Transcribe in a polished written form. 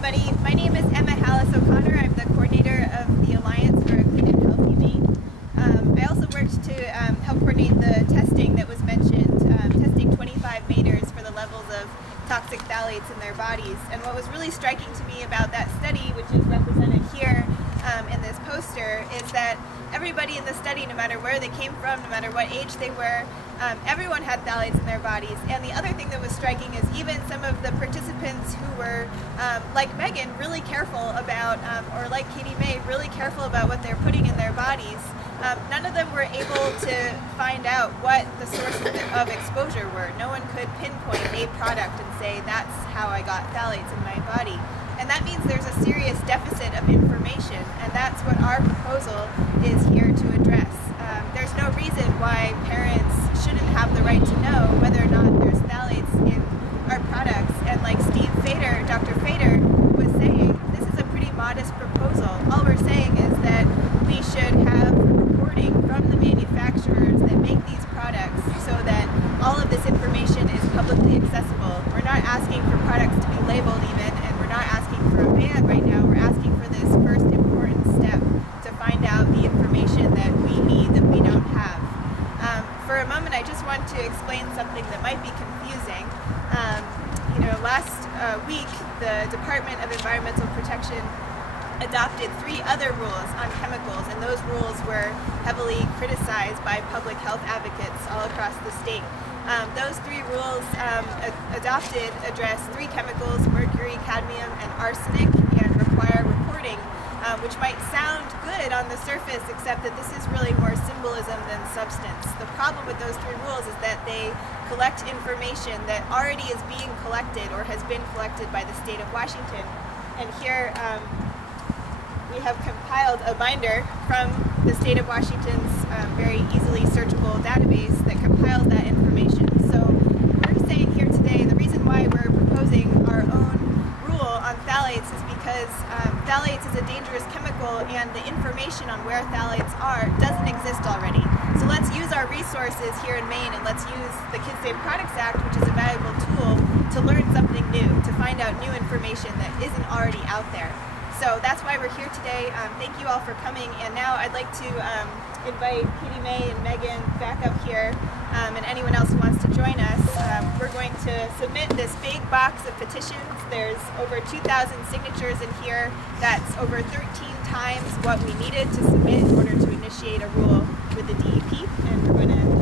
everybody. My name is Emma Halas O'Connor. I'm the coordinator of the Alliance for a Clean and Healthy Maine. I also worked to help coordinate the testing that was mentioned, testing 25 Mainers for the levels of toxic phthalates in their bodies. And what was really striking to me about that study, which is represented here in this poster, is that everybody in the study, no matter where they came from, no matter what age they were, everyone had phthalates in their bodies. And the other thing that was striking is even some of the participants who were, like Megan, really careful about, or like Katie May, really careful about what they're putting in their bodies. None of them were able to find out what the sources of exposure were. No one could pinpoint a product and say, that's how I got phthalates in my body. And that means there's a serious deficit of information, and that's what our proposal is here to address. There's no reason why parents shouldn't have the right to know whether or not there's phthalates in our products. And like Dr. Fader was saying, this is a pretty modest proposal. All we're saying is that we should have reporting from the manufacturers that make these products so that all of this information is publicly accessible. We're not asking for products to be labeled even, and we're not asking for a ban right now. We're asking for this first important step to find out the information that we need that we don't have. For a moment, I just want to explain something that might be confusing. Last week, the Department of Environmental Protection adopted 3 other rules on chemicals, and those rules were heavily criticized by public health advocates all across the state. Those 3 rules adopted address 3 chemicals, mercury, cadmium, and arsenic, and require reporting, which might sound good on the surface, except that this is really more symbolism than substance. The problem with those 3 rules is that they collect information that already is being collected or has been collected by the state of Washington. And here we have compiled a binder from the state of Washington's very easily searchable database that compiles that information. So we're saying here today the reason why we're proposing our own rule on phthalates is because phthalates is a dangerous chemical, and the information on where phthalates are doesn't exist already. So let's use our resources here in Maine, and let's use the Kids Safe Products Act, which is a valuable tool, to learn something new, to find out new information that isn't already out there. So that's why we're here today. Thank you all for coming, and now I'd like to invite Katie May and Megan back up here, and anyone else who wants to join us. We're going to submit this big box of petitions. There's over 2,000 signatures in here. That's over 13 times what we needed to submit in order to initiate a rule with the DEP, and we're going to